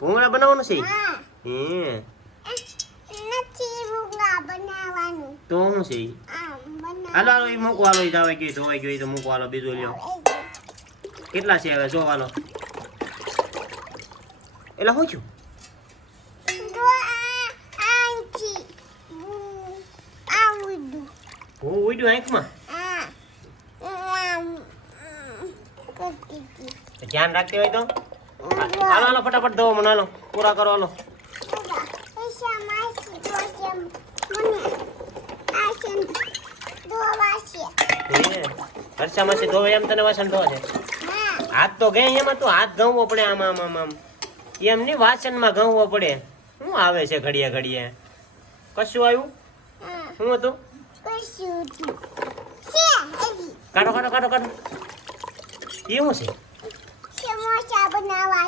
ભૂંગળા બનાવવાનું છે હા હે નથી ભૂંગળા બનાવવાનું તો શું છે ઈ? આમ હાલો હાલો ઈ મૂકો હાલો ઈ જાવે કે ધોવાઈ ગયો ઈ તો મૂકો હાલો બીજું લ્યો કેટલા છે હવે જો હાલો એટલે શું છું હું ઉડ્યું આંખમાં ધ્યાન રાખતી હોય તો હાલો હાલો ફટાફટ ધોવો મને હાલો પૂરા કરો હાલો હર્ષામાં છે ધોવે એમ તને વાસણ ધોવા છે હાથ તો ગઈ એમાં તો હાથ ઘઉંવો પડે આમ આમ આમ આમ એમ નહીં વાસણમાં ઘઉંવો પડે શું આવે છે ઘડીએ ઘડીએ કશું આવ્યું શું હતું કાઢો કાઢો કાઢો કાઢો એ શું છે સમોસા બનાવવા